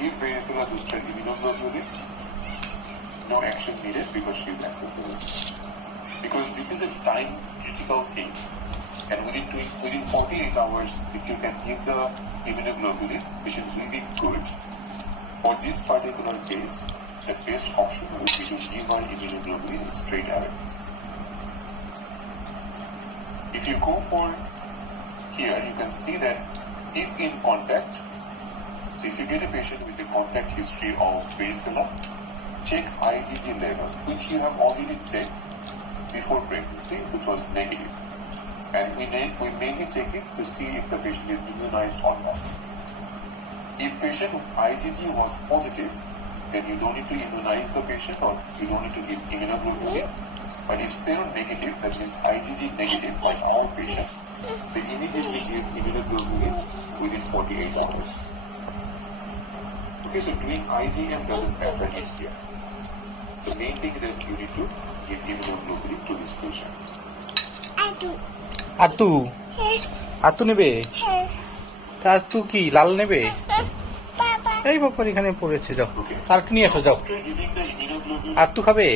give varicella zoster immunoglobulin, no action needed because she is asymptomatic. Because this is a time critical thing. And within, twen- within 48 hours, if you can give the immunoglobulin, which is really good, for this particular case, the best option would be to give her immunoglobulin straight away. If you go for here, you can see that if in contact, so if you get a patient with a contact history of varicella, check IgG level, which you have already checked before pregnancy, which was negative. And we, na- we mainly check it to see if the patient is immunized or not. If patient IgG was positive, then you don't need to immunize the patient or you don't need to give immunoglobulin. Mm-hmm. But if serum negative, that means IgG negative, like our patient, they immediately give immunoglobulin within 48 hours. Okay, so doing IgM doesn't matter in here. The main thing that you need to give immunoglobulin to this patient. আদু আতু আতু নেবে তা আতু কি লাল নেবে বাবা এই ব্যাপার এখানে পড়েছে যাও Okay. কার্টুন নিয়ে আসো যাও আতু খাবে